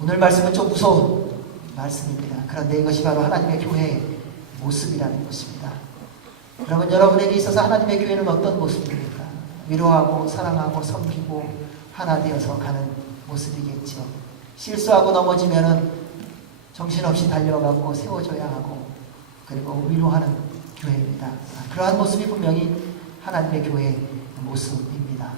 오늘 말씀은 좀 무서운 말씀입니다. 그런데 이것이 바로 하나님의 교회의 모습이라는 것입니다. 여러분, 여러분에게 있어서 하나님의 교회는 어떤 모습입니까? 위로하고 사랑하고 섬기고 하나 되어서 가는 모습이겠죠. 실수하고 넘어지면은 정신없이 달려가고 세워줘야 하고, 그리고 위로하는 교회입니다. 그러한 모습이 분명히 하나님의 교회의 모습입니다.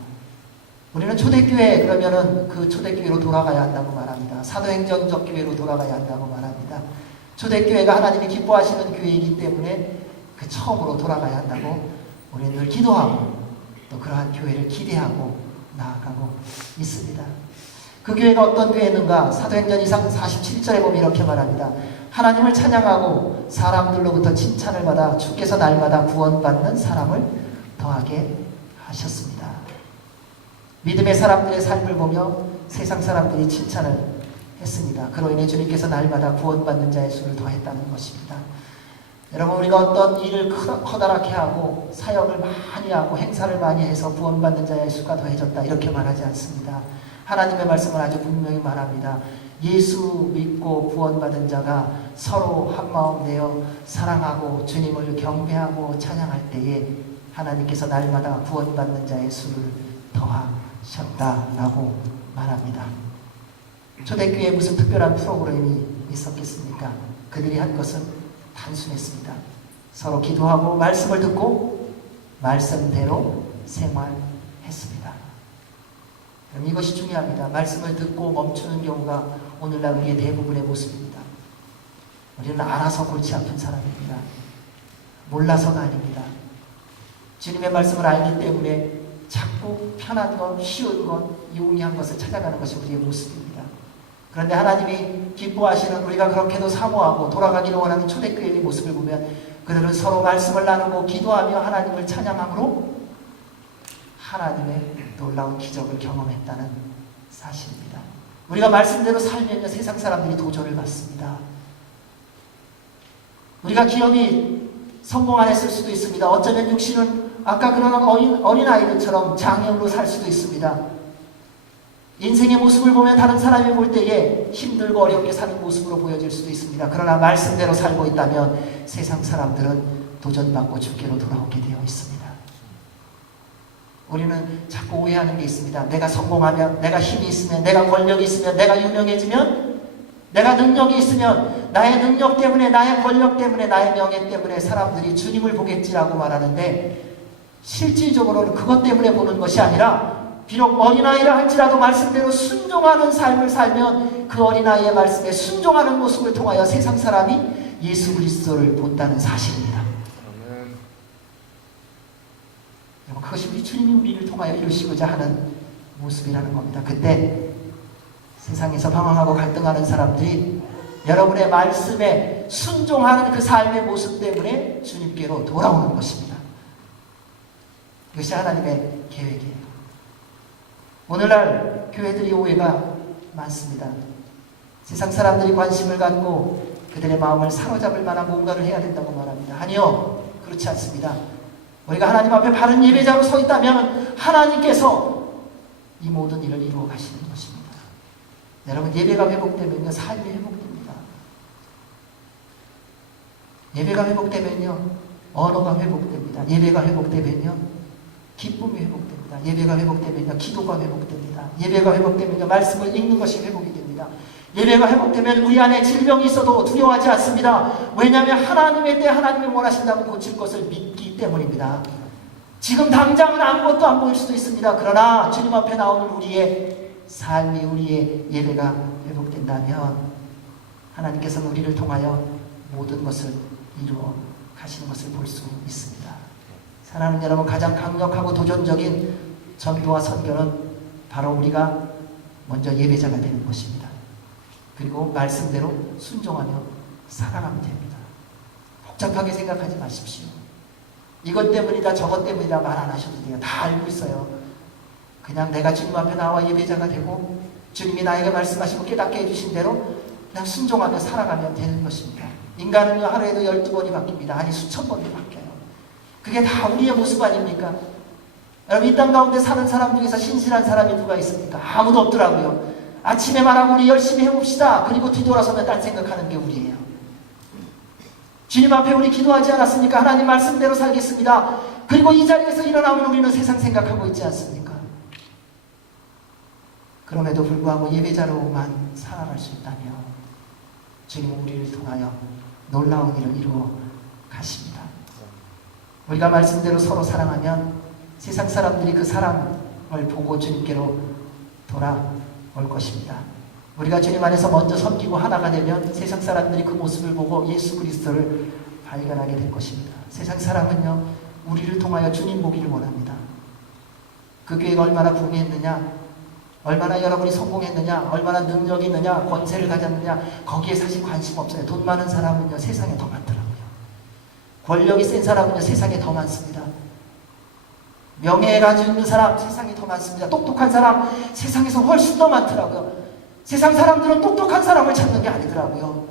우리는 초대교회 그러면은 그 초대교회로 돌아가야 한다고 말합니다. 사도행전적 교회로 돌아가야 한다고 말합니다. 초대교회가 하나님이 기뻐하시는 교회이기 때문에 그 처음으로 돌아가야 한다고 우리는 늘 기도하고 또 그러한 교회를 기대하고 나아가고 있습니다. 그 교회가 어떤 교회였는가? 사도행전 2장 47절에 보면 이렇게 말합니다. 하나님을 찬양하고 사람들로부터 칭찬을 받아 주께서 날마다 구원받는 사람을 더하게 하셨습니다. 믿음의 사람들의 삶을 보며 세상 사람들이 칭찬을 했습니다. 그로 인해 주님께서 날마다 구원받는 자의 수를 더했다는 것입니다. 여러분, 우리가 어떤 일을 커다랗게 하고 사역을 많이 하고 행사를 많이 해서 구원받는 자의 수가 더해졌다 이렇게 말하지 않습니다. 하나님의 말씀을 아주 분명히 말합니다. 예수 믿고 구원받은 자가 서로 한마음 되어 사랑하고 주님을 경배하고 찬양할 때에 하나님께서 날마다 구원받는 자의 수를 더하셨다라고 말합니다. 초대교회에 무슨 특별한 프로그램이 있었겠습니까? 그들이 한 것은 단순했습니다. 서로 기도하고 말씀을 듣고 말씀대로 생활했습니다. 이것이 중요합니다. 말씀을 듣고 멈추는 경우가 오늘날 우리의 대부분의 모습입니다. 우리는 알아서 골치 아픈 사람입니다. 몰라서가 아닙니다. 주님의 말씀을 알기 때문에 자꾸 편한 것, 쉬운 것, 용이한 것을 찾아가는 것이 우리의 모습입니다. 그런데 하나님이 기뻐하시는, 우리가 그렇게도 사모하고 돌아가기를 원하는 초대교회의 모습을 보면 그들은 서로 말씀을 나누고 기도하며 하나님을 찬양함으로 하나님의 놀라운 기적을 경험했다는 사실입니다. 우리가 말씀대로 살면요, 세상 사람들이 도전을 받습니다. 우리가 기업이 성공 안 했을 수도 있습니다. 어쩌면 육신은 아까 그런 어린아이들처럼 장애우로 살 수도 있습니다. 인생의 모습을 보면 다른 사람이 볼 때에 힘들고 어렵게 사는 모습으로 보여질 수도 있습니다. 그러나 말씀대로 살고 있다면 세상 사람들은 도전받고 주께로 돌아오게 되어 있습니다. 우리는 자꾸 오해하는 게 있습니다. 내가 성공하면, 내가 힘이 있으면, 내가 권력이 있으면, 내가 유명해지면, 내가 능력이 있으면, 나의 능력 때문에, 나의 권력 때문에, 나의 명예 때문에 사람들이 주님을 보겠지라고 말하는데, 실질적으로는 그것 때문에 보는 것이 아니라 비록 어린아이라 할지라도 말씀대로 순종하는 삶을 살면 그 어린아이의 말씀에 순종하는 모습을 통하여 세상 사람이 예수 그리스도를 본다는 사실입니다. 그것이 우리 주님이 우리를 통하여 이루시고자 하는 모습이라는 겁니다. 그때 세상에서 방황하고 갈등하는 사람들이 여러분의 말씀에 순종하는 그 삶의 모습 때문에 주님께로 돌아오는 것입니다. 이것이 하나님의 계획이에요. 오늘날 교회들이 오해가 많습니다. 세상 사람들이 관심을 갖고 그들의 마음을 사로잡을 만한 뭔가를 해야 된다고 말합니다. 아니요, 그렇지 않습니다. 우리가 하나님 앞에 바른 예배자로 서 있다면 하나님께서 이 모든 일을 이루어 가시는 것입니다. 여러분, 예배가 회복되면요, 삶이 회복됩니다. 예배가 회복되면요, 언어가 회복됩니다. 예배가 회복되면요, 기쁨이 회복됩니다. 예배가 회복되면요, 기도가 회복됩니다. 예배가 회복되면요, 말씀을 읽는 것이 회복이 됩니다. 예배가 회복되면 우리 안에 질병이 있어도 두려워하지 않습니다. 왜냐하면 하나님의 때 하나님이 원하신다고 고칠 것을 믿기 때문입니다. 지금 당장은 아무것도 안 보일 수도 있습니다. 그러나 주님 앞에 나오는 우리의 삶이, 우리의 예배가 회복된다면 하나님께서는 우리를 통하여 모든 것을 이루어 가시는 것을 볼 수 있습니다. 사랑하는 여러분, 가장 강력하고 도전적인 전도와 선교는 바로 우리가 먼저 예배자가 되는 것입니다. 그리고 말씀대로 순종하며 살아가면 됩니다. 복잡하게 생각하지 마십시오. 이것 때문이다 저것 때문이다 말 안 하셔도 돼요. 다 알고 있어요. 그냥 내가 주님 앞에 나와 예배자가 되고 주님이 나에게 말씀하시고 깨닫게 해주신 대로 그냥 순종하며 살아가면 되는 것입니다. 인간은요, 하루에도 12번이 바뀝니다. 아니, 수천 번이 바뀌어요. 그게 다 우리의 모습 아닙니까? 여러분, 이 땅 가운데 사는 사람 중에서 신실한 사람이 누가 있습니까? 아무도 없더라고요. 아침에 말하고 우리 열심히 해봅시다. 그리고 뒤돌아서면 딴 생각하는 게 우리예요. 주님 앞에 우리 기도하지 않았습니까? 하나님 말씀대로 살겠습니다. 그리고 이 자리에서 일어나면 우리는 세상 생각하고 있지 않습니까? 그럼에도 불구하고 예배자로만 살아갈 수 있다면 주님은 우리를 통하여 놀라운 일을 이루어 가십니다. 우리가 말씀대로 서로 사랑하면 세상 사람들이 그 사랑을 보고 주님께로 돌아올 것입니다. 우리가 주님 안에서 먼저 섬기고 하나가 되면 세상 사람들이 그 모습을 보고 예수 그리스도를 발견하게 될 것입니다. 세상 사람은요, 우리를 통하여 주님 보기를 원합니다. 그 교회가 얼마나 부귀했느냐, 얼마나 여러분이 성공했느냐, 얼마나 능력이 있느냐, 권세를 가졌느냐, 거기에 사실 관심 없어요. 돈 많은 사람은요, 세상에 더 많더라고요. 권력이 센 사람은요, 세상에 더 많습니다. 명예를 가지고 있는 사람, 세상에 더 많습니다. 똑똑한 사람, 세상에서 훨씬 더 많더라고요. 세상 사람들은 똑똑한 사람을 찾는 게 아니더라고요.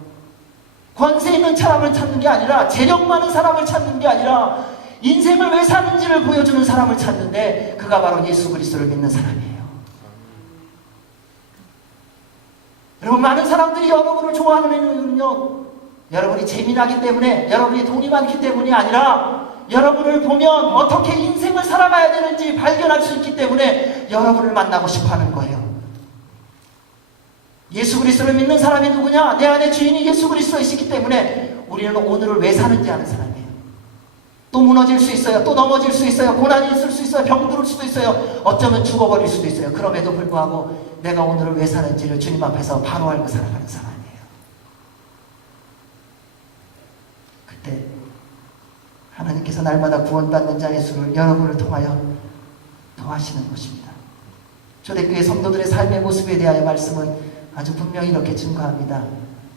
권세 있는 사람을 찾는 게 아니라, 재력 많은 사람을 찾는 게 아니라, 인생을 왜 사는지를 보여주는 사람을 찾는데, 그가 바로 예수 그리스도를 믿는 사람이에요. 여러분, 많은 사람들이 여러분을 좋아하는 이유는요, 여러분이 재미나기 때문에, 여러분이 돈이 많기 때문이 아니라, 여러분을 보면 어떻게 인생을 살아가야 되는지 발견할 수 있기 때문에 여러분을 만나고 싶어 하는 거예요. 예수 그리스도를 믿는 사람이 누구냐? 내 안에 주인이 예수 그리스도이시기 때문에 우리는 오늘을 왜 사는지 아는 사람이에요. 또 무너질 수 있어요. 또 넘어질 수 있어요. 고난이 있을 수 있어요. 병들을 수도 있어요. 어쩌면 죽어버릴 수도 있어요. 그럼에도 불구하고 내가 오늘을 왜 사는지를 주님 앞에서 바로 알고 살아가는 사람이에요. 그때 하나님께서 날마다 구원받는 자의 수를 여러분을 통하여 더하시는 것입니다. 초대교회 성도들의 삶의 모습에 대하여 말씀은 아주 분명히 이렇게 증거합니다.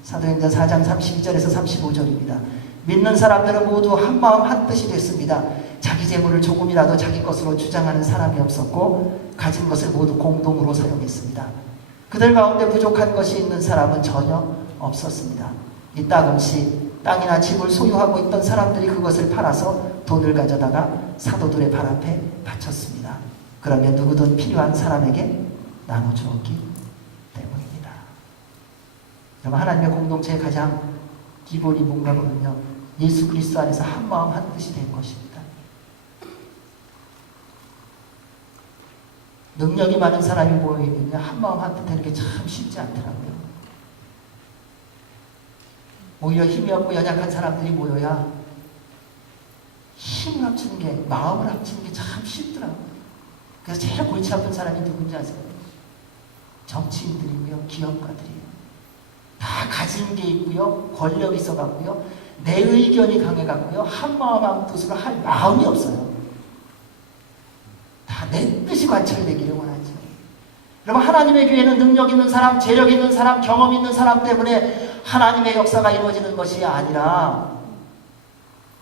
사도행전 4장 32절에서 35절입니다. 믿는 사람들은 모두 한마음 한뜻이 됐습니다. 자기 재물을 조금이라도 자기 것으로 주장하는 사람이 없었고 가진 것을 모두 공동으로 사용했습니다. 그들 가운데 부족한 것이 있는 사람은 전혀 없었습니다. 이따금씩 땅이나 집을 소유하고 있던 사람들이 그것을 팔아서 돈을 가져다가 사도들의 발 앞에 바쳤습니다. 그러면 누구든 필요한 사람에게 나눠주었기 때문입니다. 여러분, 하나님의 공동체의 가장 기본이 뭔가 보면요, 예수 그리스도 안에서 한마음 한뜻이 된 것입니다. 능력이 많은 사람이 모이면요, 한마음 한뜻 되는 게 참 쉽지 않더라고요. 오히려 힘이 없고 연약한 사람들이 모여야 힘을 합치는 게, 마음을 합치는 게 참 쉽더라고요. 그래서 제일 골치 아픈 사람이 누군지 아세요? 정치인들이고요, 기업가들이에요. 다 가진 게 있고요, 권력이 있어갖고요, 내 의견이 강해갖고요, 한마음 한뜻으로 할 마음이 없어요. 다 내 뜻이 관철되기를 원하죠. 여러분, 하나님의 교회는 능력 있는 사람, 재력 있는 사람, 경험 있는 사람 때문에 하나님의 역사가 이루어지는 것이 아니라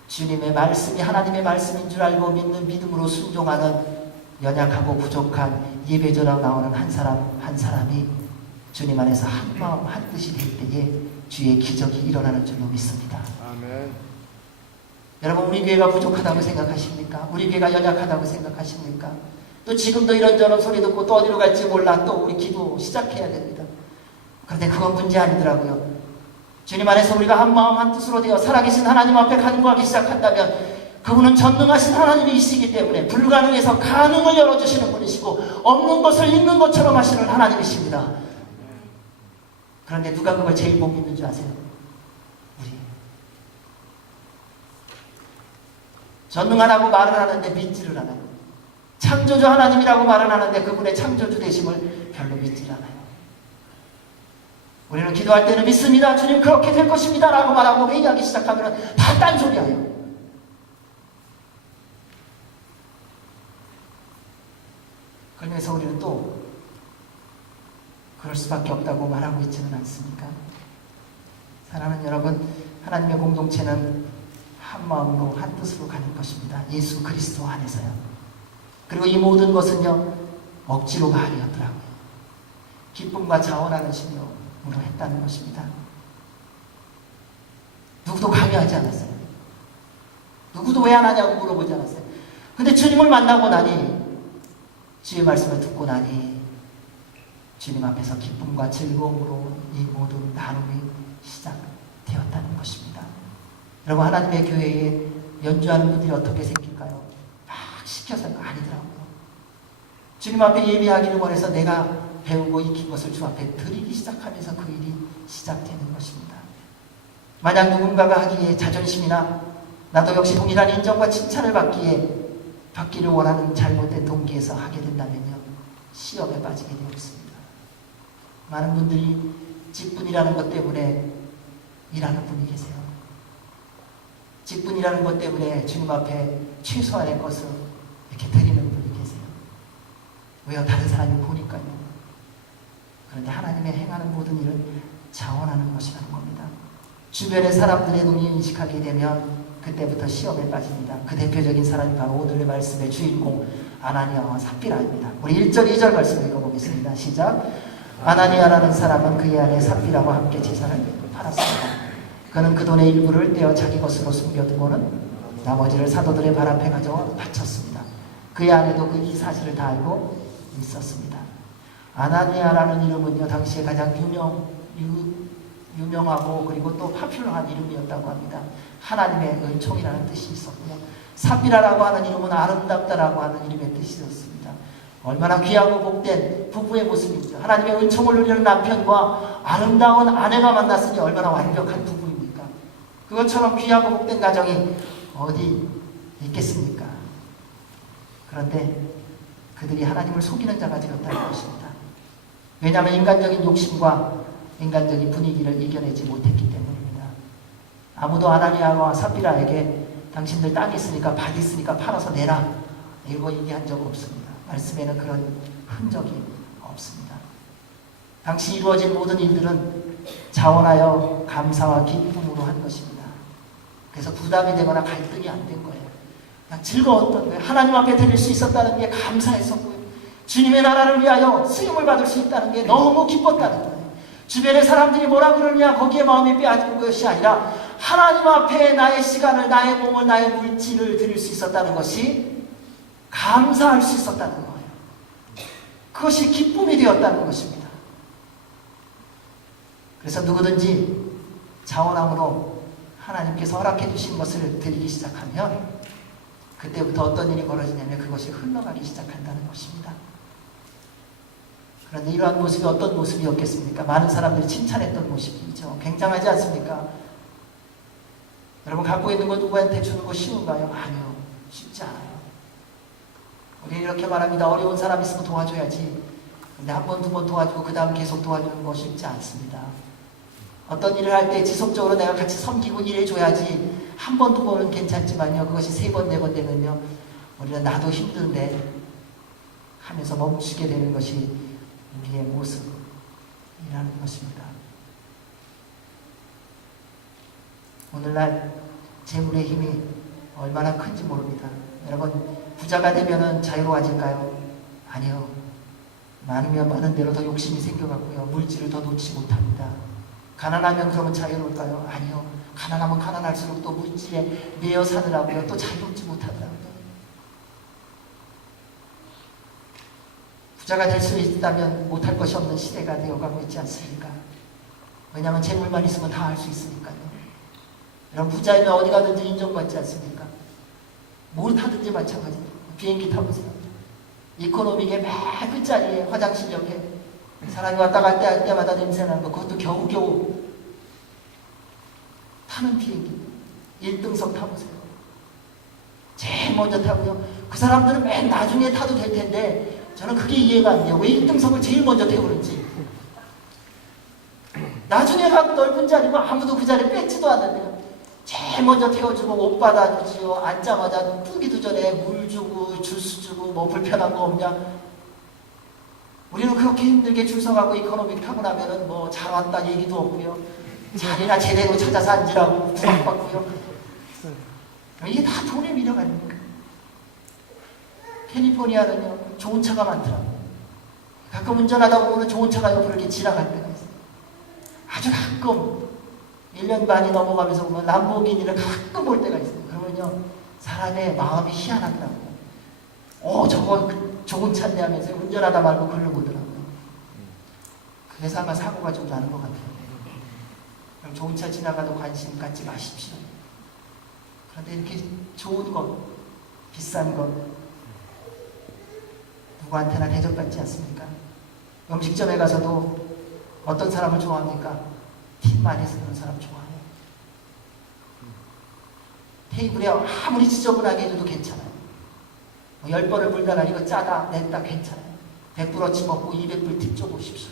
주님의 말씀이 하나님의 말씀인 줄 알고 믿는 믿음으로 순종하는 연약하고 부족한 예배전에 나오는 한 사람 한 사람이 주님 안에서 한마음 한뜻이 될 때에 주의 기적이 일어나는 줄로 믿습니다. 아멘. 여러분, 우리 교회가 부족하다고 생각하십니까? 우리 교회가 연약하다고 생각하십니까? 또 지금도 이런저런 소리 듣고 또 어디로 갈지 몰라 또 우리 기도 시작해야 됩니다. 그런데 그건 문제 아니더라고요. 주님 안에서 우리가 한마음 한뜻으로 되어 살아계신 하나님 앞에 간구하기 시작한다면 그분은 전능하신 하나님이시기 때문에 불가능해서 가능을 열어주시는 분이시고 없는 것을 있는 것처럼 하시는 하나님이십니다. 그런데 누가 그걸 제일 못 믿는 줄 아세요? 우리. 전능하다고 말을 하는데 믿지를 않아요. 창조주 하나님이라고 말을 하는데 그분의 창조주 되심을 별로 믿지를 않아요. 우리는 기도할 때는 믿습니다. 주님 그렇게 될 것입니다. 라고 말하고 회의하기 시작하면 다 딴소리예요. 그러면서 우리는 또 그럴 수밖에 없다고 말하고 있지는 않습니까? 사랑하는 여러분, 하나님의 공동체는 한 마음으로 한 뜻으로 가는 것입니다. 예수 그리스도 안에서요. 그리고 이 모든 것은요, 억지로가 아니었더라고요. 기쁨과 자원하는 심령으로 했다는 것입니다. 누구도 강요하지 않았어요. 누구도 왜 안 하냐고 물어보지 않았어요. 근데 주님을 만나고 나니, 주의 말씀을 듣고 나니 주님 앞에서 기쁨과 즐거움으로 이 모든 나눔이 시작되었다는 것입니다. 여러분, 하나님의 교회에 연주하는 분들이 어떻게 생길까요? 막 시켜서가 아니더라고요. 주님 앞에 예배하기를 원해서 내가 배우고 익힌 것을 주 앞에 드리기 시작하면서 그 일이 시작되는 것입니다. 만약 누군가가 하기에 자존심이나 나도 역시 동일한 인정과 칭찬을 받기를 원하는 잘못된 동기에서 하게 된다면요, 시험에 빠지게 되었습니다. 많은 분들이 직분이라는 것 때문에 일하는 분이 계세요. 직분이라는 것 때문에 주님 앞에 최소한의 것을 이렇게 드리는 분이 계세요. 왜요? 다른 사람이 보니까요. 그런데 하나님의 행하는 모든 일은 자원하는 것이라는 겁니다. 주변의 사람들의 눈이 인식하게 되면 그때부터 시험에 빠집니다. 그 대표적인 사람이 바로 오늘의 말씀의 주인공 아나니아와 삽비라입니다. 우리 1절 2절 말씀 읽어보겠습니다. 시작. 아나니아라는 사람은 그의 아내 삽비라와 함께 재산을 팔았습니다. 그는 그 돈의 일부를 떼어 자기 것으로 숨겨두고는 나머지를 사도들의 발 앞에 가져와 바쳤습니다. 그의 아내도 이 사실을 다 알고 있었습니다. 아나니아라는 이름은요, 당시에 가장 유명하고 그리고 또 파퓰러한 이름이었다고 합니다. 하나님의 은총이라는 뜻이 있었고요. 삽비라라고 하는 이름은 아름답다라고 하는 이름의 뜻이 있었습니다. 얼마나 귀하고 복된 부부의 모습입니다. 하나님의 은총을 누리는 남편과 아름다운 아내가 만났으니 얼마나 완벽한 부부입니까? 그것처럼 귀하고 복된 가정이 어디 있겠습니까? 그런데 그들이 하나님을 속이는 자가 되었다는 것입니다. 왜냐하면 인간적인 욕심과 인간적인 분위기를 이겨내지 못했기 때문입니다. 아무도 아나니아와 삽비라에게 당신들 땅이 있으니까 밭 있으니까 팔아서 내라 이거 얘기한 적 없습니다. 말씀에는 그런 흔적이 없습니다. 당시 이루어진 모든 일들은 자원하여 감사와 기쁨으로 한 것입니다. 그래서 부담이 되거나 갈등이 안 된 거예요. 그냥 즐거웠던 거예요. 하나님 앞에 드릴 수 있었다는 게 감사했었고요. 주님의 나라를 위하여 쓰임을 받을 수 있다는 게 너무 기뻤다는 거예요. 주변의 사람들이 뭐라 그러느냐 거기에 마음이 빼앗긴 것이 아니라 하나님 앞에 나의 시간을, 나의 몸을, 나의 물질을 드릴 수 있었다는 것이 감사할 수 있었다는 거예요. 그것이 기쁨이 되었다는 것입니다. 그래서 누구든지 자원함으로 하나님께서 허락해 주신 것을 드리기 시작하면 그때부터 어떤 일이 벌어지냐면 그것이 흘러가기 시작한다는 것입니다. 그런데 이러한 모습이 어떤 모습이었겠습니까? 많은 사람들이 칭찬했던 모습이죠. 굉장하지 않습니까? 여러분, 갖고 있는 것 누구한테 주는 거 쉬운가요? 아니요. 쉽지 않아요. 우리는 이렇게 말합니다. 어려운 사람 있으면 도와줘야지. 근데 한 번, 두 번 도와주고 그 다음 계속 도와주는 거 쉽지 않습니다. 어떤 일을 할 때 지속적으로 내가 같이 섬기고 일해줘야지. 한 번, 두 번은 괜찮지만요. 그것이 세 번, 네 번 되면요. 우리는 나도 힘든데 하면서 멈추게 되는 것이 우리의 모습이라는 것입니다. 오늘날 재물의 힘이 얼마나 큰지 모릅니다. 여러분, 부자가 되면은 자유로워질까요? 아니요. 많으면 많은 대로 더 욕심이 생겨갖고요. 물질을 더 놓지 못합니다. 가난하면 그러면 자유로울까요? 아니요. 가난하면 가난할수록 또 물질에 매여 사느라고요. 또 자유롭지 못한다고요. 부자가 될 수 있다면 못할 것이 없는 시대가 되어가고 있지 않습니까? 왜냐하면 재물만 있으면 다 할 수 있으니까요. 여러분, 부자이면 어디 가든지 인정받지 않습니까? 뭘 타든지 마찬가지예요. 비행기 타보세요. 이코노미계 맨 끝자리에 화장실 옆에 사람이 왔다 갈 때마다 냄새나는 거, 그것도 겨우겨우 타는 비행기 1등석 타보세요. 제일 먼저 타고요. 그 사람들은 맨 나중에 타도 될 텐데 저는 그게 이해가 안 돼요. 왜 1등석을 제일 먼저 태우는지. 나중에 가도 넓은 자리고 아무도 그 자리에 뺏지도 않는데요. 제일 먼저 태워주고 옷 받아주지요. 앉자마자 뜨기도 전에 물 주고 주스 주고 뭐 불편한 거 없냐. 우리는 그렇게 힘들게 줄 서가고 이코노미 타고 나면은 뭐 잘 왔다 얘기도 없고요. 자리나 제대로 찾아서 앉으라고 구박받고요. 이게 다 돈에 밀려가는 거예요. 캘리포니아는요, 좋은 차가 많더라고요. 가끔 운전하다 보면 좋은 차가 옆으로 이렇게 지나갈 때가 있어요. 아주 가끔 1년 반이 넘어가면서 보면 람보기니를 가끔 볼 때가 있어요. 그러면요, 사람의 마음이 희한하더라고요. 저거 좋은 차인데 하면서 운전하다 말고 글로 보더라고요. 그래서 아마 사고가 좀 나는 것 같아요. 그럼 좋은 차 지나가도 관심 갖지 마십시오. 그런데 이렇게 좋은 것, 비싼 것 누구한테나 대접받지 않습니까? 음식점에 가서도 어떤 사람을 좋아합니까? 팁 많이 쓰는 사람 좋아해요. 테이블에 아무리 지저분하게 해줘도 괜찮아요. 10번을 불다가 이거 짜다 냈다 괜찮아요. 100불어치 먹고 200불 팁 줘보십시오.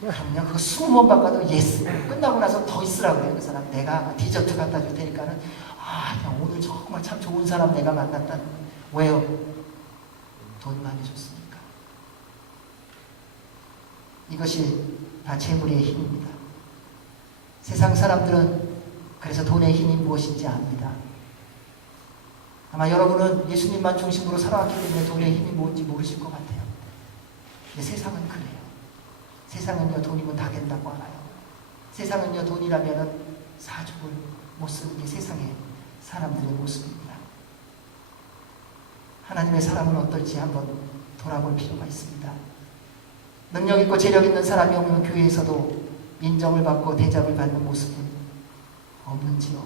그냥 그거 20번 바꿔도 예스. 끝나고 나서 더 있으라고 그래요. 그 사람 내가 디저트 갖다 줄 테니까는 그냥 오늘 정말 참 좋은 사람 내가 만났다는 거예요. 왜요? 돈 많이 줬으니까. 이것이 다 재물의 힘입니다. 세상 사람들은 그래서 돈의 힘이 무엇인지 압니다. 아마 여러분은 예수님만 중심으로 살아왔기 때문에 돈의 힘이 뭔지 모르실 것 같아요. 근데 세상은 그래요. 세상은요, 돈이면 다 된다고 알아요. 세상은요, 돈이라면은 사족을 못 쓰는 게 세상의 사람들의 모습입니다. 하나님의 사람은 어떨지 한번 돌아볼 필요가 있습니다. 능력 있고 재력 있는 사람이 오면 교회에서도 인정을 받고 대접을 받는 모습은 없는지요?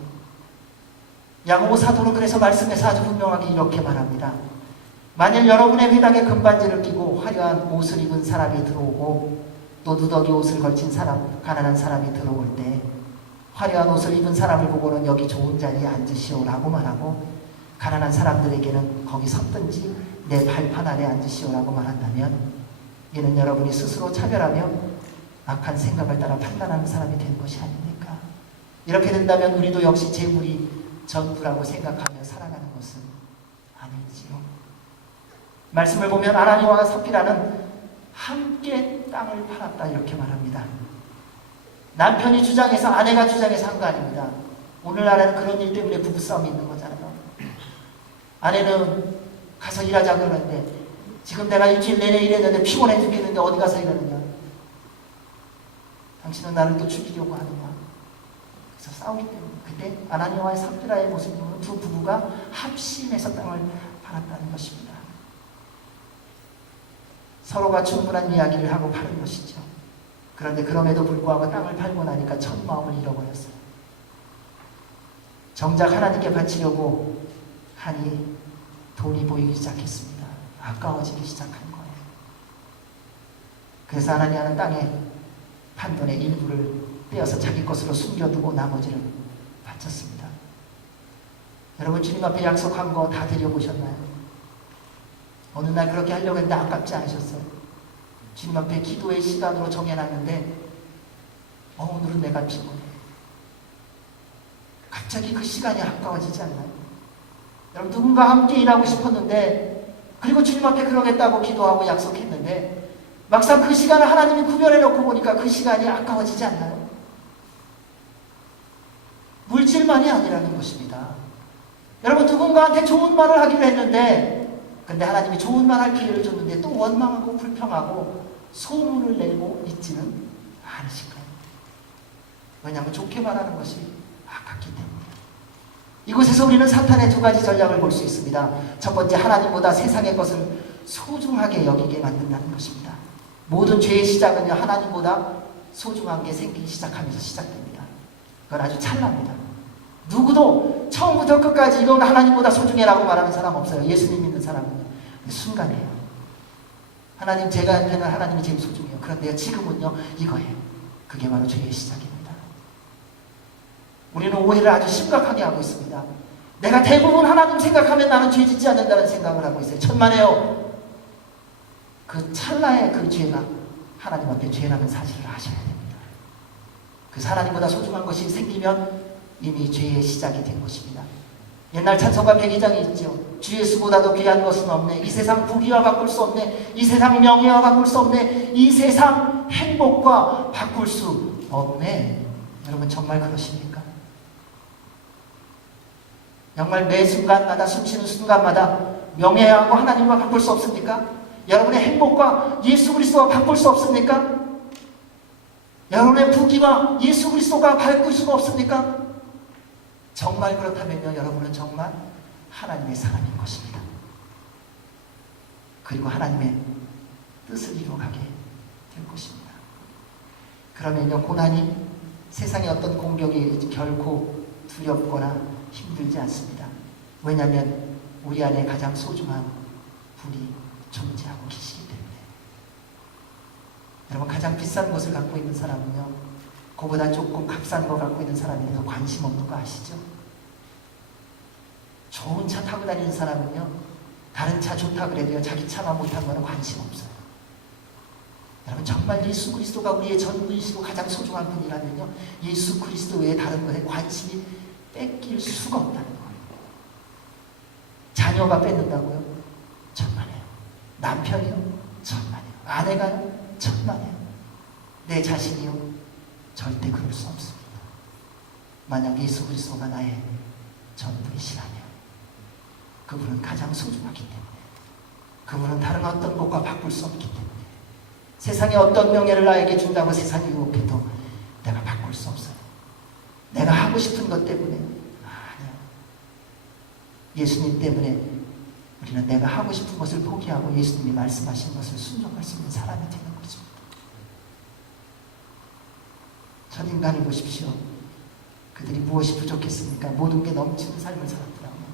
야고보 사도는 그래서 말씀에서 아주 분명하게 이렇게 말합니다. 만일 여러분의 회당에 금반지를 끼고 화려한 옷을 입은 사람이 들어오고 또 누더기 옷을 걸친 사람, 가난한 사람이 들어올 때 화려한 옷을 입은 사람을 보고는 여기 좋은 자리에 앉으시오라고 말하고 가난한 사람들에게는 거기 섰든지 내 발판 아래 앉으시오라고 말한다면 이는 여러분이 스스로 차별하며 악한 생각을 따라 판단하는 사람이 되는 것이 아닙니까? 이렇게 된다면 우리도 역시 재물이 전부라고 생각하며 살아가는 것은 아닐지요. 말씀을 보면 아나니아와 삽비라는 함께 땅을 팔았다 이렇게 말합니다. 남편이 주장해서 아내가 주장해서 한 거 아닙니다. 오늘날에는 그런 일 때문에 부부싸움이 있는 거잖아요. 아내는 가서 일하자 그러는데 지금 내가 일주일 내내 일했는데 피곤해 죽겠는데 어디 가서 일하느냐. 당신은 나를 또 죽이려고 하느냐. 그래서 싸우기 때문에 그때 아나니아와 삽비라의 모습을 보면 두 부부가 합심해서 땅을 팔았다는 것입니다. 서로가 충분한 이야기를 하고 파는 것이죠. 그런데 그럼에도 불구하고 땅을 팔고 나니까 첫 마음을 잃어버렸어요. 정작 하나님께 바치려고 하니 돈이 보이기 시작했습니다. 아까워지기 시작한 거예요. 그래서 하나님은 땅에 판 돈의 일부를 떼어서 자기 것으로 숨겨두고 나머지를 바쳤습니다. 여러분 주님 앞에 약속한 거 다 드려보셨나요? 어느 날 그렇게 하려고 했는데 아깝지 않으셨어요? 주님 앞에 기도의 시간으로 정해놨는데 오늘은 내가 피곤해. 갑자기 그 시간이 아까워지지 않나요? 여러분 누군가 함께 일하고 싶었는데 그리고 주님 앞에 그러겠다고 기도하고 약속했는데 막상 그 시간을 하나님이 구별해놓고 보니까 그 시간이 아까워지지 않나요? 물질만이 아니라는 것입니다. 여러분 누군가한테 좋은 말을 하기로 했는데 근데 하나님이 좋은 말 할 기회를 줬는데 또 원망하고 불평하고 소문을 내고 있지는 않으실까요? 왜냐하면 좋게 말하는 것이 아깝기 때문에. 이곳에서 우리는 사탄의 두 가지 전략을 볼 수 있습니다. 첫 번째, 하나님보다 세상의 것을 소중하게 여기게 만든다는 것입니다. 모든 죄의 시작은요, 하나님보다 소중한 게 생기기 시작하면서 시작됩니다. 그건 아주 찰나입니다. 누구도 처음부터 끝까지 이건 하나님보다 소중해라고 말하는 사람 없어요. 예수님 믿는 사람은 순간이에요. 하나님, 제가한테는 하나님이 제일 소중해요. 그런데 지금은요, 이거예요. 그게 바로 죄의 시작입니다. 우리는 오해를 아주 심각하게 하고 있습니다. 내가 대부분 하나님 생각하면 나는 죄 짓지 않는다는 생각을 하고 있어요. 천만에요. 그 찰나의 그 죄가 하나님 앞에 죄라는 사실을 아셔야 됩니다. 그래서 하나님보다 소중한 것이 생기면 이미 죄의 시작이 된 것입니다. 옛날 찬송가 백이장이 있죠. 주 예수보다도 귀한 것은 없네. 이 세상 부귀와 바꿀 수 없네. 이 세상 명예와 바꿀 수 없네. 이 세상 행복과 바꿀 수 없네. 여러분 정말 그러십니까? 정말 매 순간마다 숨쉬는 순간마다 명예하고 하나님과 바꿀 수 없습니까? 여러분의 행복과 예수 그리스도와 바꿀 수 없습니까? 여러분의 부귀와 예수 그리스도가 바꿀 수가 없습니까? 정말 그렇다면요, 여러분은 정말 하나님의 사람인 것입니다. 그리고 하나님의 뜻을 이루어가게 될 것입니다. 그러면요, 고난이 세상의 어떤 공격이 결코 두렵거나 힘들지 않습니다. 왜냐하면 우리 안에 가장 소중한 분이 존재하고 계시기 때문에. 여러분, 가장 비싼 것을 갖고 있는 사람은요, 그보다 조금 값싼 거 갖고 있는 사람에게도 관심 없는 거 아시죠? 좋은 차 타고 다니는 사람은요, 다른 차 좋다 그래도요, 자기 차만 못한 거는 관심 없어요. 여러분, 정말 예수 그리스도가 우리의 전부이시고 가장 소중한 분이라면요, 예수 그리스도 외에 다른 것에 관심이 뺏길 수가 없다는 거예요. 자녀가 뺏는다고요? 천만에요. 남편이요? 천만에요. 아내가요? 천만에요. 내 자신이요? 절대 그럴 수 없습니다. 만약 예수 그리스도가 나의 전부이시라면 그분은 가장 소중하기 때문에, 그분은 다른 어떤 것과 바꿀 수 없기 때문에, 세상에 어떤 명예를 나에게 준다고 세상이 유혹해도 내가 바꿀 수 없어요. 내가 하고 싶은 것 때문에 아니요. 예수님 때문에 우리는 내가 하고 싶은 것을 포기하고 예수님이 말씀하신 것을 순종할 수 있는 사람이 되는 것입니다. 첫 인간을 보십시오. 그들이 무엇이 부족했습니까? 모든 게 넘치는 삶을 살았더라고요.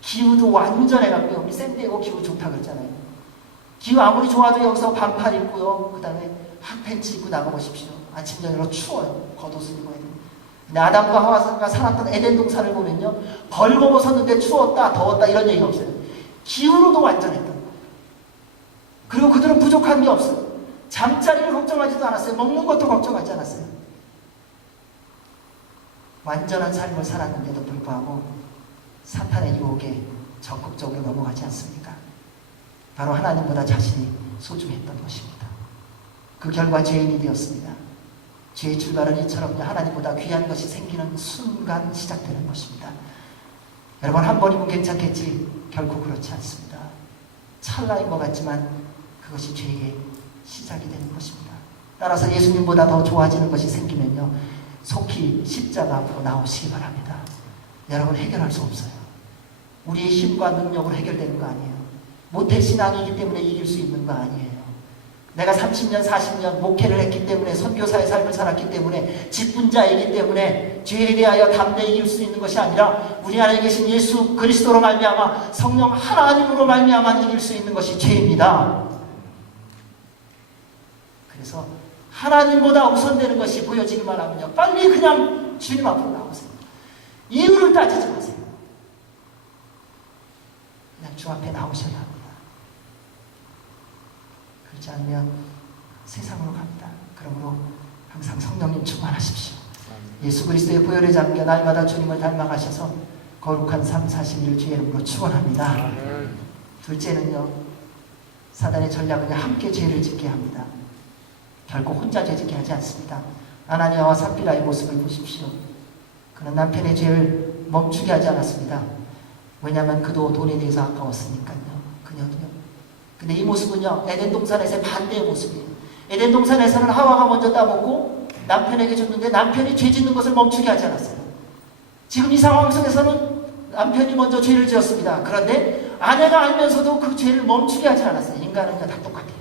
기후도 완전해갖고요. 우리 샌디에고 기후 좋다 그랬잖아요. 기후 아무리 좋아도 여기서 반팔 입고요, 그 다음에 핫팬츠 입고 나가보십시오. 아침 저녁으로 추워요. 겉옷을 입어야 돼요. 근데 아담과 하와가 살았던 에덴 동산을 보면요, 벌거벗었는데 추웠다 더웠다 이런 얘기가 없어요. 기후로도 완전했던 거예요. 그리고 그들은 부족한 게 없어요. 잠자리를 걱정하지도 않았어요. 먹는 것도 걱정하지 않았어요. 완전한 삶을 살았는데도 불구하고 사탄의 유혹에 적극적으로 넘어가지 않습니까? 바로 하나님보다 자신이 소중했던 것입니다. 그 결과 죄인이 되었습니다. 죄의 출발은 이처럼 하나님보다 귀한 것이 생기는 순간 시작되는 것입니다. 여러분, 한 번이면 괜찮겠지? 결코 그렇지 않습니다. 찰나인 것 같지만 그것이 죄의 시작이 되는 것입니다. 따라서 예수님보다 더 좋아지는 것이 생기면요, 속히 십자가 앞으로 나오시기 바랍니다. 여러분, 해결할 수 없어요. 우리의 힘과 능력으로 해결되는 거 아니에요. 모태신앙이기 때문에 이길 수 있는 거 아니에요. 내가 30년, 40년 목회를 했기 때문에, 선교사의 삶을 살았기 때문에, 직분자이기 때문에 죄에 대하여 담대히 이길 수 있는 것이 아니라 우리 안에 계신 예수 그리스도로 말미암아 성령 하나님으로 말미암아 이길 수 있는 것이 죄입니다. 그래서 하나님보다 우선되는 것이 보여지기만 하면요, 빨리 그냥 주님 앞으로 나오세요. 이유를 따지지 마세요. 그냥 주 앞에 나오셔야 합니다. 그렇지 않으면 세상으로 갑니다. 그러므로 항상 성령님 충만하십시오. 예수 그리스도의 보혈에 잠겨 날마다 주님을 닮아가셔서 거룩한 삶 사시기를 주의 이름으로 축원합니다. 둘째는요, 사단의 전략은 함께 죄를 짓게 합니다. 결코 혼자 죄 짓게 하지 않습니다. 아나니아와 삽비라의 모습을 보십시오. 그는 남편의 죄를 멈추게 하지 않았습니다. 왜냐하면 그도 돈에 대해서 아까웠으니까요. 그녀도요. 근데 이 모습은요, 에덴 동산에서의 반대의 모습이에요. 에덴 동산에서는 하와가 먼저 따먹고 남편에게 줬는데 남편이 죄 짓는 것을 멈추게 하지 않았어요. 지금 이 상황 속에서는 남편이 먼저 죄를 지었습니다. 그런데 아내가 알면서도 그 죄를 멈추게 하지 않았어요. 인간은요, 다 똑같아요.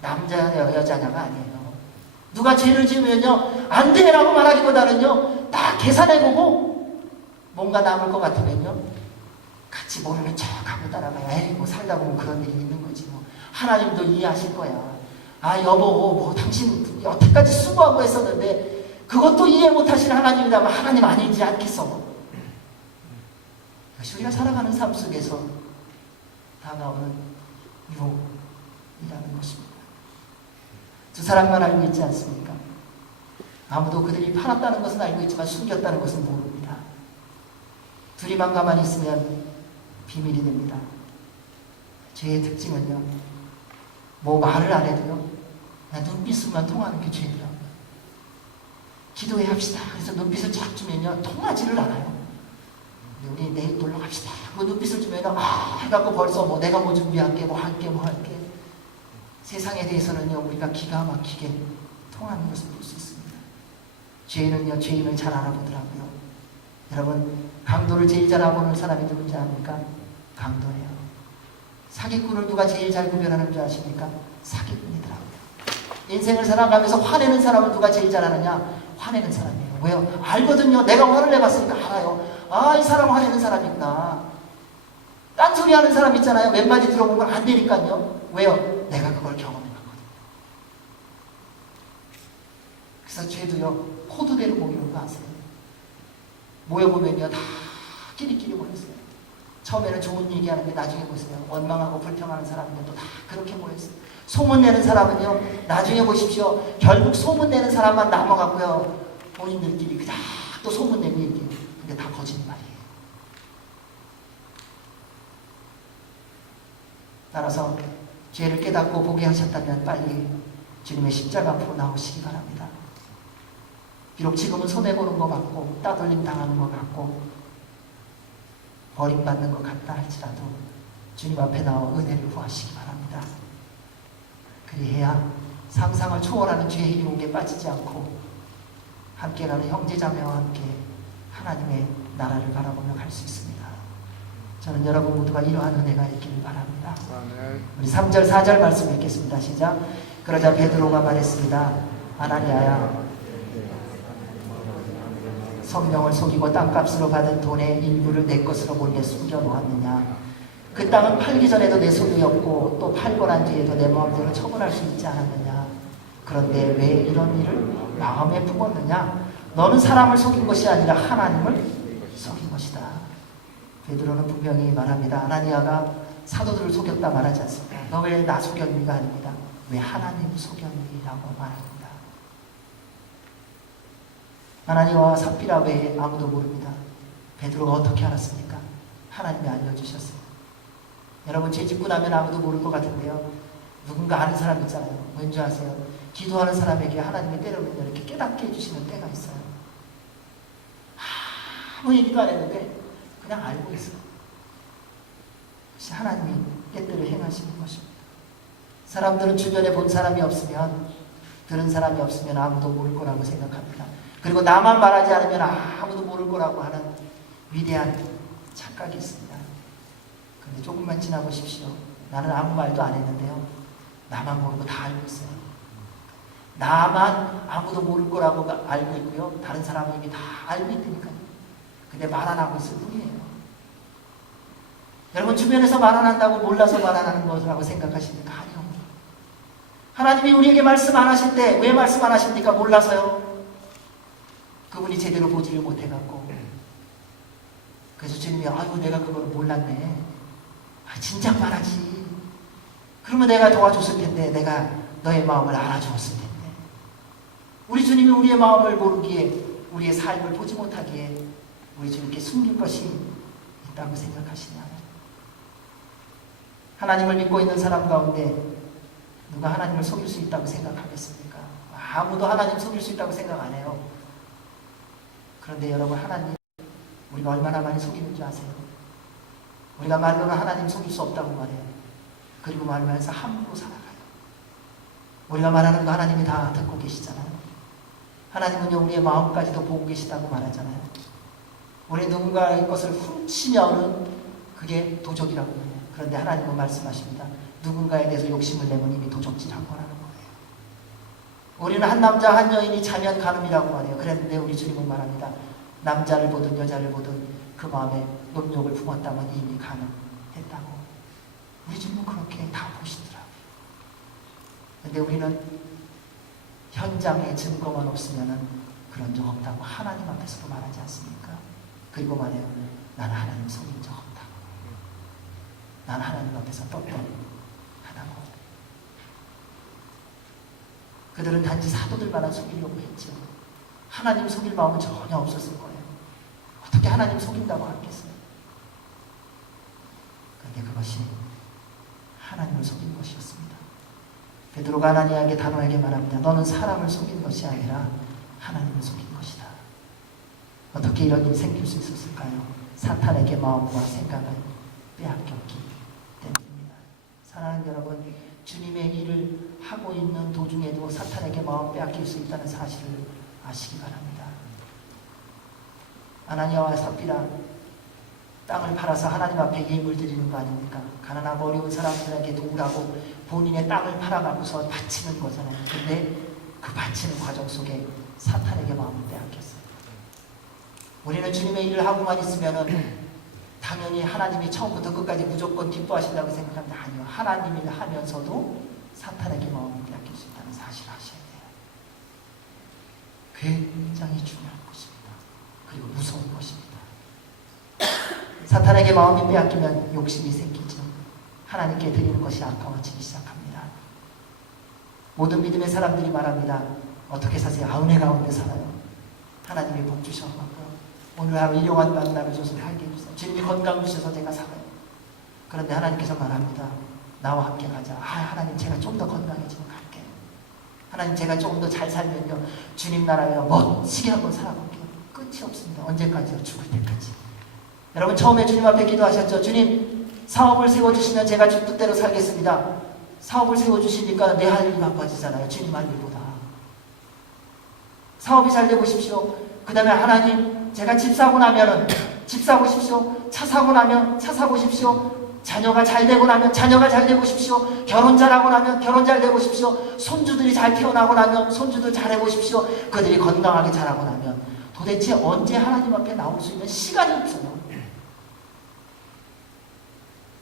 남자냐 여자냐가 아니에요. 누가 죄를 지으면요, 안 돼라고 말하기보다는요, 다 계산해보고 뭔가 남을 것 같으면요, 같이 모르는 척하고 따라가요. 에이, 뭐 살다 보면 그런 일이 있는 거지 뭐. 하나님도 이해하실 거야. 아, 여보, 뭐 당신 여태까지 수고하고 했었는데 그것도 이해 못하시는 하나님이라면 하나님 아니지 않겠어. 이것이 우리가 살아가는 삶 속에서 다가오는 유혹이라는 것입니다. 두 사람만 알고 있지 않습니까? 아무도 그들이 팔았다는 것은 알고 있지만 숨겼다는 것은 모릅니다. 둘이만 가만히 있으면 비밀이 됩니다. 죄의 특징은요, 뭐 말을 안 해도요, 그냥 눈빛으로만 통하는 게 죄더라고요. 기도해 합시다. 그래서 눈빛을 쫙 주면요, 통하지를 않아요. 우리 내일 놀러 갑시다. 그 눈빛을 주면요, 해갖고 벌써 뭐 내가 뭐 준비할게, 뭐 할게. 세상에 대해서는요, 우리가 기가 막히게 통하는 것을 볼 수 있습니다. 죄인은요, 죄인을 잘 알아보더라고요. 여러분, 강도를 제일 잘 알아보는 사람이 누군지 압니까? 강도예요. 사기꾼을 누가 제일 잘 구별하는 줄 아십니까? 사기꾼이더라고요. 인생을 살아가면서 화내는 사람은 누가 제일 잘하느냐? 화내는 사람이에요. 왜요? 알거든요. 내가 화를 내봤으니까 알아요. 아, 이 사람 화내는 사람이구나. 딴소리 하는 사람 있잖아요. 몇 마디 들어보면 안 되니까요. 왜요? 내가 그걸 경험해봤거든요. 그래서 죄도요, 코드대로 모이는 거 아세요? 모여보면요, 다 끼리끼리 모였어요. 처음에는 좋은 얘기하는데 나중에 보세요. 원망하고 불평하는 사람들도 다 그렇게 모였어요. 소문내는 사람은요, 나중에 보십시오. 결국 소문내는 사람만 남아가고요. 본인들끼리 그냥 또 소문내고 얘기해요. 근데 다 거짓말이에요. 따라서 죄를 깨닫고 보게 하셨다면 빨리 주님의 십자가 앞으로 나오시기 바랍니다. 비록 지금은 손해보는 것 같고 따돌림 당하는 것 같고 버림받는 것 같다 할지라도 주님 앞에 나와 은혜를 구하시기 바랍니다. 그리해야 상상을 초월하는 죄의 유혹에 빠지지 않고 함께 가는 형제자매와 함께 하나님의 나라를 바라보며 갈 수 있습니다. 저는 여러분 모두가 이러한 은혜가 있기를 바랍니다. 우리 3절 4절 말씀 읽겠습니다. 시작. 그러자 베드로가 말했습니다. 아나니아야, 성령을 속이고 땅값으로 받은 돈의 일부를 내 것으로 몰래 숨겨놓았느냐? 그 땅은 팔기 전에도 내 소유였고 또 팔고 난 뒤에도 내 마음대로 처분할 수 있지 않았느냐? 그런데 왜 이런 일을 마음에 품었느냐? 너는 사람을 속인 것이 아니라 하나님을 속인 것이다. 베드로는 분명히 말합니다. 아나니아가 사도들을 속였다 말하지 않습니다. 너 왜 나 속였니가 아닙니다. 왜 하나님 속였니라고 말합니다. 아나니아와 삽비라 외에 아무도 모릅니다. 베드로가 어떻게 알았습니까? 하나님이 알려주셨어요. 여러분, 죄 짓고 나면 아무도 모를 것 같은데요. 누군가 아는 사람 있잖아요. 왠지 아세요? 기도하는 사람에게 하나님이 때로는 이렇게 깨닫게 해주시는 때가 있어요. 아무 얘기도 안 했는데 그냥 알고 있어요. 그것이 하나님이 때때로 행하시는 것입니다. 사람들은 주변에 본 사람이 없으면, 들은 사람이 없으면 아무도 모를 거라고 생각합니다. 그리고 나만 말하지 않으면 아무도 모를 거라고 하는 위대한 착각이 있습니다. 그런데 조금만 지나보십시오. 나는 아무 말도 안 했는데요. 나만 모르고 다 알고 있어요. 나만 아무도 모를 거라고 알고 있고요. 다른 사람은 이미 다 알고 있다니까요. 근데 말 안 하고 있을 뿐이에요. 여러분, 주변에서 말 안 한다고 몰라서 말 안 하는 것이라고 생각하십니까? 아니요. 하나님이 우리에게 말씀 안 하실 때 왜 말씀 안 하십니까? 몰라서요. 그분이 제대로 보지를 못해갖고. 그래서 주님이 아이고 내가 그걸 몰랐네. 진작 말하지. 그러면 내가 도와줬을 텐데, 내가 너의 마음을 알아주었을 텐데. 우리 주님이 우리의 마음을 모르기에, 우리의 삶을 보지 못하기에 우리 주님께 숨길 것이 있다고 생각하시나요? 하나님을 믿고 있는 사람 가운데 누가 하나님을 속일 수 있다고 생각하겠습니까? 아무도 하나님 속일 수 있다고 생각 안 해요. 그런데 여러분, 하나님 우리가 얼마나 많이 속이는 줄 아세요? 우리가 말로는 하나님 속일 수 없다고 말해요. 그리고 말하면서 함부로 살아가요. 우리가 말하는 거 하나님이 다 듣고 계시잖아요. 하나님은요, 우리의 마음까지도 보고 계시다고 말하잖아요. 우리 누군가의 것을 훔치면은 그게 도적이라고 해요. 그런데 하나님은 말씀하십니다. 누군가에 대해서 욕심을 내면 이미 도적질한 거라는 거예요. 우리는 한 남자 한 여인이 자면 간음이라고 말해요. 그랬는데 우리 주님은 말합니다. 남자를 보든 여자를 보든 그 마음에 음욕을 품었다면 이미 간음했다고. 우리 주님은 그렇게 다 보시더라고요. 그런데 우리는 현장에 증거만 없으면 그런 적 없다고 하나님 앞에서도 말하지 않습니까? 그리고 말해요. 나는 하나님 속인 적 없다고. 나는 하나님 앞에서 떳떳하다고. 그들은 단지 사도들만을 속이려고 했죠. 하나님 속일 마음은 전혀 없었을 거예요. 어떻게 하나님 속인다고 하겠어요? 그런데 그것이 하나님을 속인 것이었습니다. 베드로가 아나니아에게 단호하게 말합니다. 너는 사람을 속인 것이 아니라 하나님을 속인 것이다. 어떻게 이런 일이 생길 수 있었을까요? 사탄에게 마음과 생각을 빼앗겼기 때문입니다. 사랑하는 여러분, 주님의 일을 하고 있는 도중에도 사탄에게 마음 빼앗길 수 있다는 사실을 아시기 바랍니다. 아나니아와 삽비라 땅을 팔아서 하나님 앞에 예물 드리는 거 아닙니까? 가난하고 어려운 사람들에게 도우라고 본인의 땅을 팔아가고서 바치는 거잖아요. 그런데 그 바치는 과정 속에 사탄에게 마음을 빼앗겼어요. 우리는 주님의 일을 하고만 있으면은 당연히 하나님이 처음부터 끝까지 무조건 기뻐하신다고 생각합니다. 아니요. 하나님 일을 하면서도 사탄에게 마음을 빼앗길 수 있다는 사실을 아셔야 돼요. 굉장히 중요한 것입니다. 그리고 무서운 것입니다. 사탄에게 마음이 빼앗기면 욕심이 생기죠. 하나님께 드리는 것이 아까워지기 시작합니다. 모든 믿음의 사람들이 말합니다. 어떻게 사세요? 은혜 가운데 살아요. 하나님이 복 주셔서 오늘 하루 일용한 만남을 줘서 살게 해주세요. 주님이 건강 주셔서 제가 살아요. 그런데 하나님께서 말합니다. 나와 함께 가자. 하나님 제가 좀 더 건강해지면 갈게요. 하나님 제가 조금 더 잘 살면요 주님 나라에서 멋지게 한번 살아볼게요. 끝이 없습니다. 언제까지요? 죽을 때까지. 여러분 처음에 주님 앞에 기도하셨죠. 주님 사업을 세워주시면 제가 주 뜻대로 살겠습니다. 사업을 세워주시니까 내 할 일이 바빠지잖아요. 주님 할 일보다. 사업이 잘 되고 싶시오. 그 다음에 하나님 제가 집 사고 나면은 집 사고 싶시오. 차 사고 나면 차 사고 싶시오. 자녀가 잘 되고 나면 자녀가 잘 되고 싶시오. 결혼 잘하고 나면 결혼 잘 되고 싶시오. 손주들이 잘 태어나고 나면 손주들 잘하고 싶시오. 그들이 건강하게 자라고 나면 도대체 언제 하나님 앞에 나올 수 있는 시간이 없어요.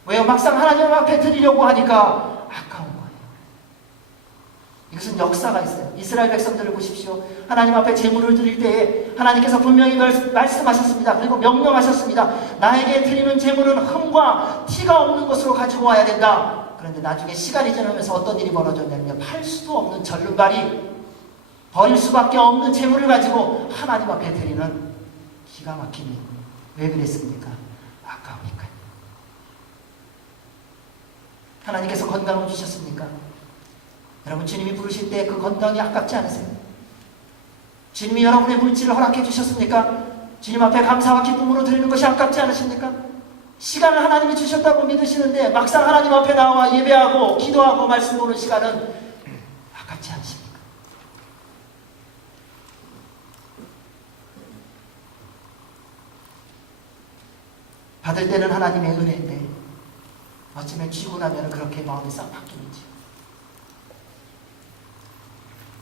왜요? 막상 하나님 앞에 드리려고 하니까 아까운 거예요. 이것은 역사가 있어요. 이스라엘 백성들을 보십시오. 하나님 앞에 제물을 드릴 때에 하나님께서 분명히 말씀하셨습니다. 그리고 명령하셨습니다. 나에게 드리는 제물은 흠과 티가 없는 것으로 가지고 와야 된다. 그런데 나중에 시간이 지나면서 어떤 일이 벌어졌냐면 팔 수도 없는 절름발이 버릴 수밖에 없는 제물을 가지고 하나님 앞에 드리는 기가 막히니 왜 그랬습니까? 아까우니까요. 하나님께서 건강을 주셨습니까? 여러분 주님이 부르실 때 그 건강이 아깝지 않으세요? 주님이 여러분의 물질을 허락해 주셨습니까? 주님 앞에 감사와 기쁨으로 드리는 것이 아깝지 않으십니까? 시간을 하나님이 주셨다고 믿으시는데 막상 하나님 앞에 나와 예배하고 기도하고 말씀 보는 시간은 아깝지 않으십니까? 받을 때는 하나님의 은혜인데 어쩌면 쥐고 나면 그렇게 마음이 싹 바뀌는지.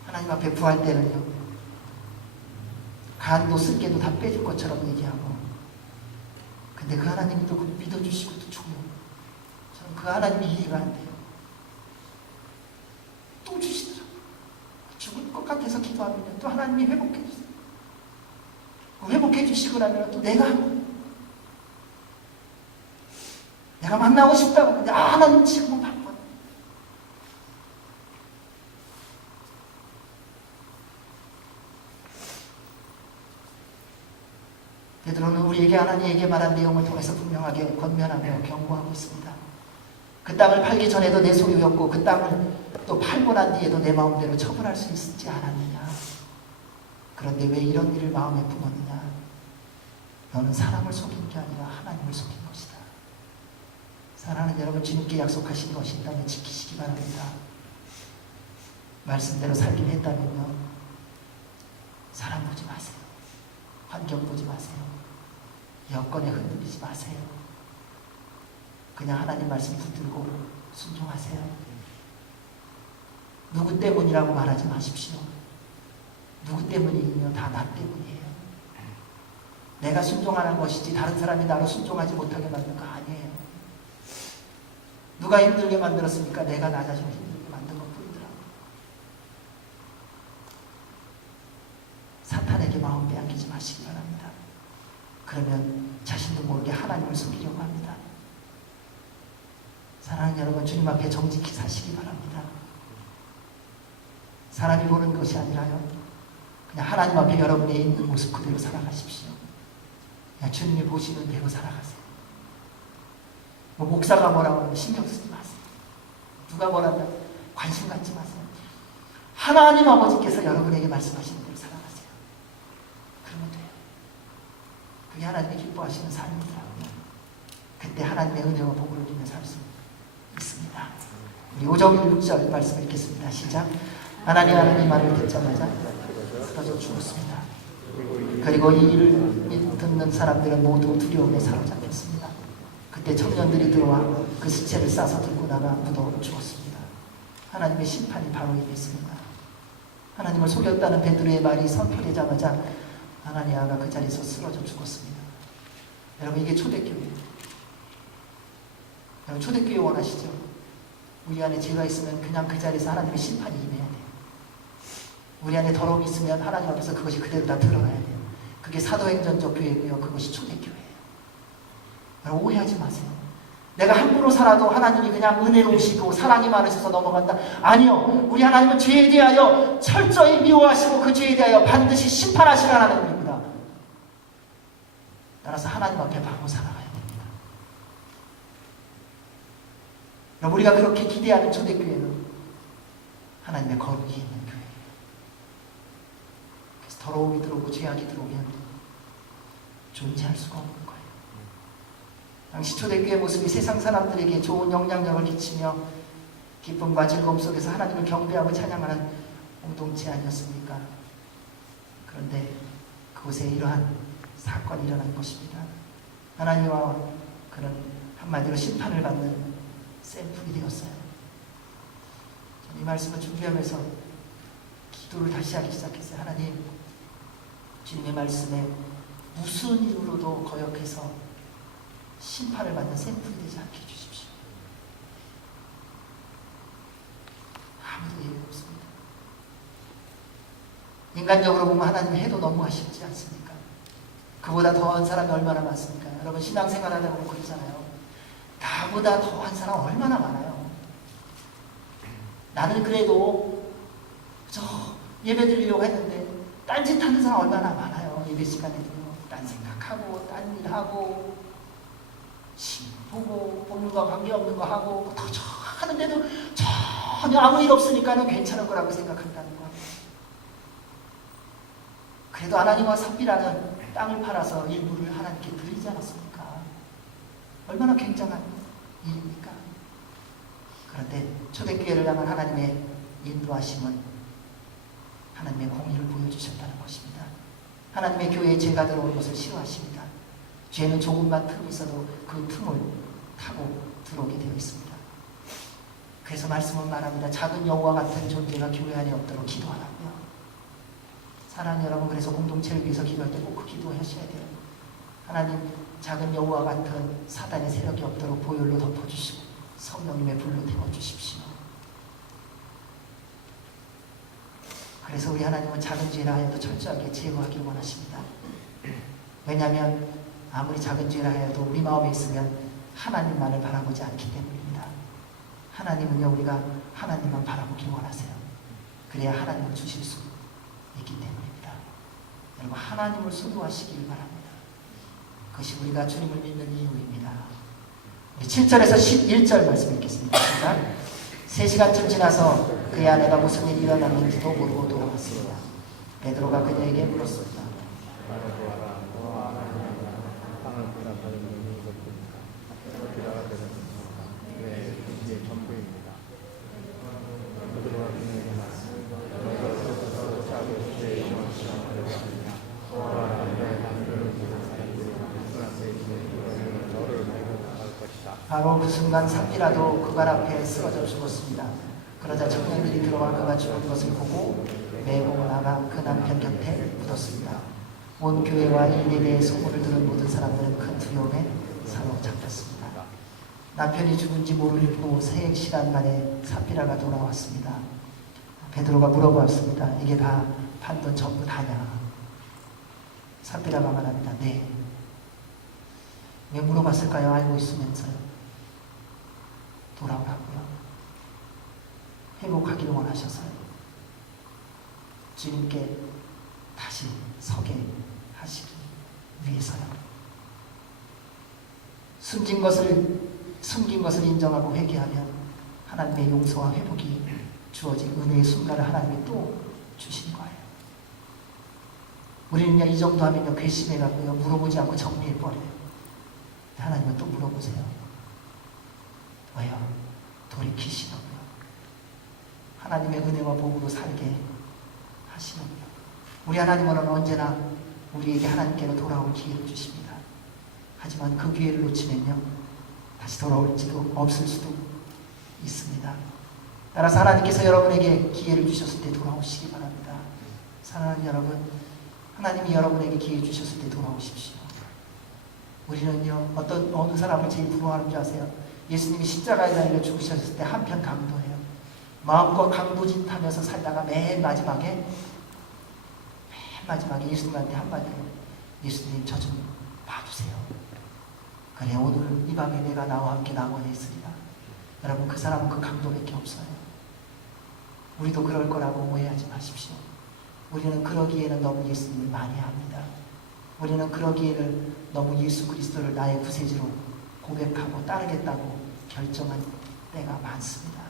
하나님 앞에 구할 때는요 간도 쓸개도 다 빼줄 것처럼 얘기하고, 근데 그 하나님이 또 믿어주시고 또 줘요. 저는 그 하나님이 이해가 안 돼요. 또 주시더라고요. 죽을 것 같아서 기도하면 또 하나님이 회복해 주세요. 회복해 주시고 나면 또 내가 만나고 싶다고 하는데 하나님 지금은 바빠. 베드로는 우리에게 하나님에게 말한 내용을 통해서 분명하게 권면하며 경고하고 있습니다. 그 땅을 팔기 전에도 내 소유였고 그 땅을 또 팔고 난 뒤에도 내 마음대로 처분할 수 있지 않았느냐. 그런데 왜 이런 일을 마음에 품었느냐. 너는 사람을 속인 게 아니라 하나님을 속인 것이다. 사랑하는 여러분, 주님께 약속하신 것이 있다면 지키시기 바랍니다. 말씀대로 살긴 했다면요 사람 보지 마세요. 환경 보지 마세요. 여건에 흔들리지 마세요. 그냥 하나님 말씀 붙들고 순종하세요. 누구 때문이라고 말하지 마십시오. 누구 때문이며 다 나 때문이에요. 내가 순종하는 것이지 다른 사람이 나로 순종하지 못하게 만든 거 아니에요. 누가 힘들게 만들었습니까? 내가 나 자신을 힘들게 만든 것 뿐이더라고요. 사탄에게 마음 빼앗기지 마시기 바랍니다. 그러면 자신도 모르게 하나님을 속이려고 합니다. 사랑하는 여러분, 주님 앞에 정직히 사시기 바랍니다. 사람이 보는 것이 아니라요 그냥 하나님 앞에 여러분의 있는 모습 그대로 살아가십시오. 그냥 주님이 보시는 대로 살아가세요. 뭐 목사가 뭐라고 하면 신경 쓰지 마세요. 누가 뭐라면 관심 갖지 마세요. 하나님 아버지께서 여러분에게 말씀하시는 대로 살아가세요. 그러면 돼요. 그게 하나님이 기뻐하시는 삶이더라고요. 그때 하나님의 은혜와 복을 누리며 살 수 있습니다. 우리 5절 6절 말씀 읽겠습니다. 시작. 하나님 말을 듣자마자 쓰러져 죽었습니다. 그리고 이 일을 듣는 사람들은 모두 두려움에 사로잡혔습니다. 그때 청년들이 들어와 그 시체를 싸서 들고 나가 묻어 죽었습니다. 하나님의 심판이 바로 임했습니다. 하나님을 속였다는 베드로의 말이 선포되자마자 아나니아가 그 자리에서 쓰러져 죽었습니다. 여러분, 이게 초대교회예요. 여러분, 초대교회 원하시죠? 우리 안에 죄가 있으면 그냥 그 자리에서 하나님의 심판이 임해야 돼요. 우리 안에 더러움이 있으면 하나님 앞에서 그것이 그대로 다 드러나야 돼요. 그게 사도행전적 교회고요. 그것이 초대교회예요. 여러분, 오해하지 마세요. 내가 함부로 살아도 하나님이 그냥 은혜로우시고 사랑이 많으셔서 넘어간다. 아니요. 우리 하나님은 죄에 대하여 철저히 미워하시고 그 죄에 대하여 반드시 심판하시는 하나님입니다. 따라서 하나님 앞에 바로 살아가야 됩니다. 여러분, 우리가 그렇게 기대하는 초대교회는 하나님의 거룩이 있는 교회예요. 그래서 더러움이 들어오고 죄악이 들어오면 존재할 수가 없는 거예요. 당시 초대교회 모습이 세상 사람들에게 좋은 영향력을 끼치며 기쁨과 즐거움 속에서 하나님을 경배하고 찬양하는 공동체 아니었습니까? 그런데 그곳에 이러한 사건이 일어난 것입니다. 하나님과 그는 한마디로 심판을 받는 샘플이 되었어요. 이 말씀을 준비하면서 기도를 다시 하기 시작했어요. 하나님, 주님의 말씀에 무슨 이유로도 거역해서 심판을 받는 샘플이 되지 않게 해주십시오. 아무도 예외 없습니다. 인간적으로 보면 하나님의 해도 너무 아쉽지 않습니까? 그보다 더한 사람이 얼마나 많습니까? 여러분, 신앙생활 하다 보면 그러잖아요. 나보다 더한 사람 얼마나 많아요. 나는 그래도 저 예배 드리려고 했는데 딴짓하는 사람 얼마나 많아요. 예배 시간에도요. 딴 생각하고 딴 일하고 보고 보는 거 관계없는 거 하고 더 하는데도 전혀 아무 일 없으니까는 괜찮을 거라고 생각한다는 거예요. 그래도 하나님과 삽비라는 땅을 팔아서 일부를 하나님께 드리지 않았습니까? 얼마나 굉장한 일입니까? 그런데 초대교회를 향한 하나님의 인도하심은 하나님의 공의를 보여주셨다는 것입니다. 하나님의 교회에 죄가 들어오는 것을 싫어하십니다. 죄는 조금만 틈이 있어도 그 틈을 타고 들어오게 되어 있습니다. 그래서 말씀은 말합니다. 작은 여우와 같은 존재가 교회 안에 없도록 기도하라고요. 사랑하는 여러분, 그래서 공동체를 위해서 기도할 때 꼭 그 기도하셔야 돼요. 하나님, 작은 여우와 같은 사단의 세력이 없도록 보혈로 덮어주시고 성령님의 불로 태워주십시오. 그래서 우리 하나님은 작은 죄라 하여도 철저하게 제거하길 원하십니다. 왜냐하면 아무리 작은 죄라 하여도 우리 마음에 있으면 하나님만을 바라보지 않기 때문입니다. 하나님은요, 우리가 하나님만 바라보길 원하세요. 그래야 하나님을 주실 수 있기 때문입니다. 여러분, 하나님을 수고하시길 바랍니다. 그것이 우리가 주님을 믿는 이유입니다. 7절에서 11절 말씀 읽겠습니다. 시작. 3시간쯤 지나서 그의 아내가 무슨 일이 일어났는지도 모르고 돌아왔습니다. 베드로가 그녀에게 물었습니다. 바로 그 순간 삽비라도 그 발 앞에 쓰러져 죽었습니다. 그러자 청년들이 들어와 그가 죽은 것을 보고 메고 나가 그 남편 곁에 묻었습니다. 온 교회와 이 일에 대해 소문을 들은 모든 사람들은 큰 두려움에 사로잡혔습니다. 남편이 죽은지 모르고 3시간 만에 삽비라가 돌아왔습니다. 베드로가 물어보았습니다. 이게 다 판돈 전부 다냐? 삽비라가 말합니다. 네. 왜 물어봤을까요? 알고 있으면서요. 돌아오라고요. 회복하기를 원하셔서요. 주님께 다시 서게 하시기 위해서요. 숨긴 것을 인정하고 회개하면 하나님의 용서와 회복이 주어진 은혜의 순간을 하나님이 또 주신 거예요. 우리는요, 이 정도 하면요, 괘씸해가고요, 물어보지 않고 정리해버려요. 하나님은 또 물어보세요. 왜요? 돌이키시라고요. 하나님의 은혜와 복으로 살게 하시는군요. 우리 하나님은 언제나 우리에게 하나님께로 돌아올 기회를 주십니다. 하지만 그 기회를 놓치면요, 다시 돌아올지도 없을 수도 있습니다. 따라서 하나님께서 여러분에게 기회를 주셨을 때 돌아오시기 바랍니다. 사랑하는 여러분, 하나님이 여러분에게 기회 주셨을 때 돌아오십시오. 우리는요, 어느 사람을 제일 부러워하는 줄 아세요? 예수님이 십자가에 달려 죽으셨을 때 한편 강도예요. 마음껏 강도짓하면서 살다가 맨 마지막에 예수님한테 한마디예요. 예수님, 저 좀 봐주세요. 그래, 오늘 이 밤에 내가 나와 함께 낙원에 있으리라. 여러분, 그 사람은 그 강도밖에 없어요. 우리도 그럴 거라고 오해하지 마십시오. 우리는 그러기에는 너무 예수님을 많이 합니다. 우리는 그러기에는 너무 예수 그리스도를 나의 구세주로 고백하고 따르겠다고 결정한 때가 많습니다.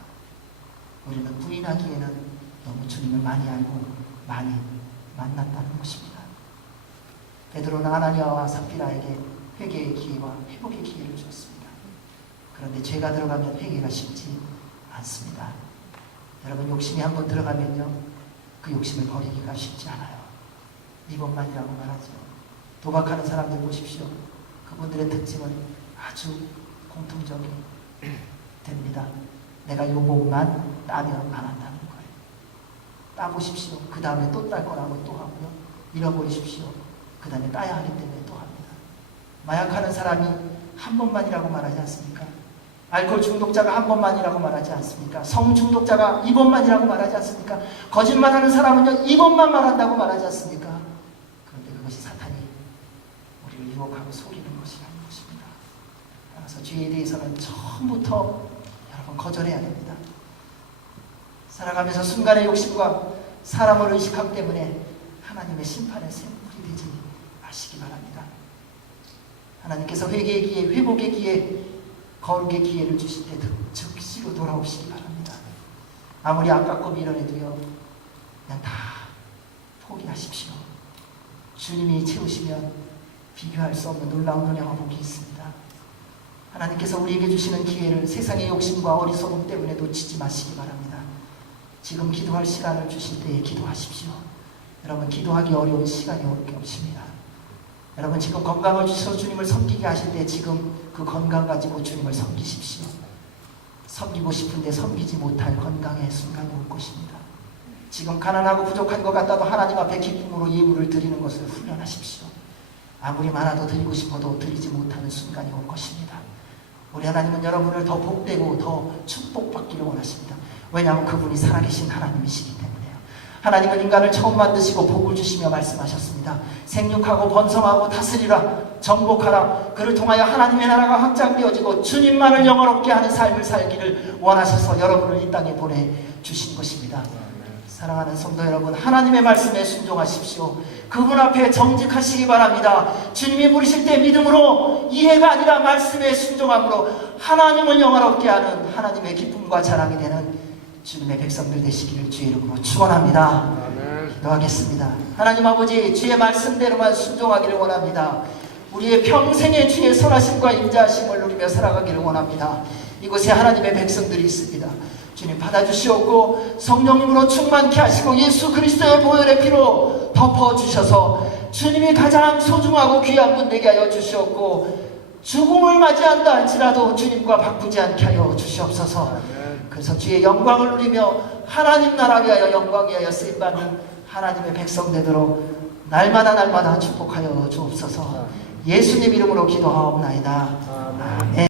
우리는 부인하기에는 너무 주님을 많이 알고 많이 만났다는 것입니다. 베드로는 아나니아와 삽비라에게 회개의 기회와 회복의 기회를 줬습니다. 그런데 죄가 들어가면 회개가 쉽지 않습니다. 여러분, 욕심이 한번 들어가면요, 그 욕심을 버리기가 쉽지 않아요. 이번만이라고 말하죠. 도박하는 사람들 보십시오. 그분들의 특징은 아주 공통적이 됩니다. 내가 요 몸만 따면 안 한다는 거예요. 따보십시오. 그 다음에 또 딸 거라고 또 하고요. 잃어버리십시오. 그 다음에 따야 하기 때문에 또 합니다. 마약하는 사람이 한 번만이라고 말하지 않습니까? 알코올 중독자가 한 번만이라고 말하지 않습니까? 성 중독자가 2번만이라고 말하지 않습니까? 거짓말하는 사람은요, 2번만 말한다고 말하지 않습니까? 그런데 그것이 사탄이 우리를 유혹하고 속이는 것이라는 것입니다. 따라서 죄에 대해서는 처음부터 여러분 거절해야 됩니다. 살아가면서 순간의 욕심과 사람을 의식하기 때문에 하나님의 심판의 샘물이 되지 마시기 바랍니다. 하나님께서 회개의 기회, 회복의 기회, 거룩의 기회를 주실 때 즉시로 돌아오시기 바랍니다. 아무리 아깝고 미련해도요, 그냥 다 포기하십시오. 주님이 채우시면 비교할 수 없는 놀라운 은혜와 복이 있습니다. 하나님께서 우리에게 주시는 기회를 세상의 욕심과 어리석음 때문에 놓치지 마시기 바랍니다. 지금 기도할 시간을 주실 때에 기도하십시오. 여러분, 기도하기 어려운 시간이 올 게 없습니다. 여러분, 지금 건강을 주셔서 주님을 섬기게 하실 때 지금 그 건강 가지고 주님을 섬기십시오. 섬기고 싶은데 섬기지 못할 건강의 순간이 올 것입니다. 지금 가난하고 부족한 것 같아도 하나님 앞에 기쁨으로 예물을 드리는 것을 훈련하십시오. 아무리 많아도 드리고 싶어도 드리지 못하는 순간이 올 것입니다. 우리 하나님은 여러분을 더 복되고 더 축복받기를 원하십니다. 왜냐하면 그분이 살아계신 하나님이시기 때문에요. 하나님은 인간을 처음 만드시고 복을 주시며 말씀하셨습니다. 생육하고 번성하고 다스리라, 정복하라. 그를 통하여 하나님의 나라가 확장되어지고 주님만을 영원롭게 하는 삶을 살기를 원하셔서 여러분을 이 땅에 보내주신 것입니다. 사랑하는 성도 여러분, 하나님의 말씀에 순종하십시오. 그분 앞에 정직하시기 바랍니다. 주님이 부르실 때 믿음으로, 이해가 아니라 말씀에 순종함으로 하나님을 영원롭게 하는 하나님의 기쁨과 자랑이 되는 주님의 백성들 되시기를 주의 이름으로 축원합니다. 기도하겠습니다. 하나님 아버지, 주의 말씀대로만 순종하기를 원합니다. 우리의 평생의 주의 선하심과 인자하심을 누리며 살아가기를 원합니다. 이곳에 하나님의 백성들이 있습니다. 주님 받아주시옵고 성령님으로 충만케 하시고 예수 그리스도의 보혈의 피로 덮어주셔서 주님이 가장 소중하고 귀한 분 되게 하여 주시옵고 죽음을 맞이한다 할지라도 주님과 바꾸지 않게 하여 주시옵소서. 그래서 주의 영광을 누리며 하나님 나라 위하여 영광 위하여 쓰임받는 하나님의 백성 되도록 날마다 축복하여 주옵소서. 예수님 이름으로 기도하옵나이다. 아멘.